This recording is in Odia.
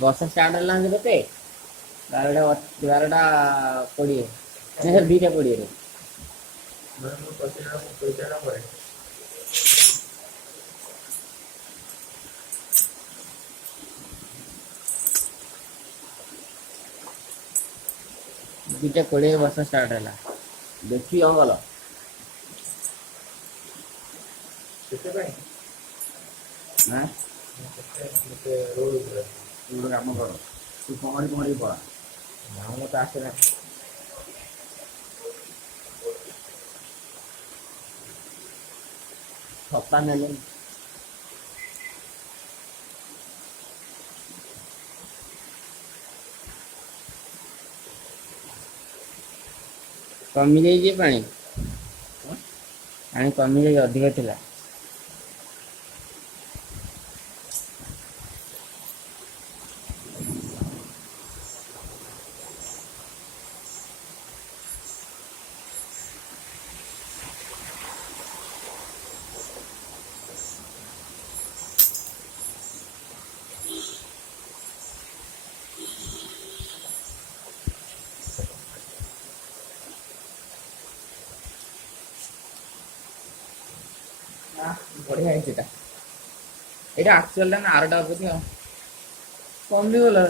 ବର୍ଷା ଷ୍ଟାର୍ଟ ହେଲାଣି କେତେ 12:20 2:20 2:20 ବର୍ଷା ଷ୍ଟାର୍ଟ ହେଲା ଦେଖି ଅଙ୍ଗଲ ଗୋଟେ କାମ କର ତୁ ପହଁରି ପଳା ତ ଆସିଲା ଛତା ନେଲେ କମି ଯାଇଛି ପାଣି କମି ଯାଇଛି ଅଧିକ ଥିଲା ବଢିଆ ହେଇଛି ଏଇଟା ଆକ୍ଚୁଆଲି ନା ଆରଟା ଅପେକ୍ଷା କମିଗଲା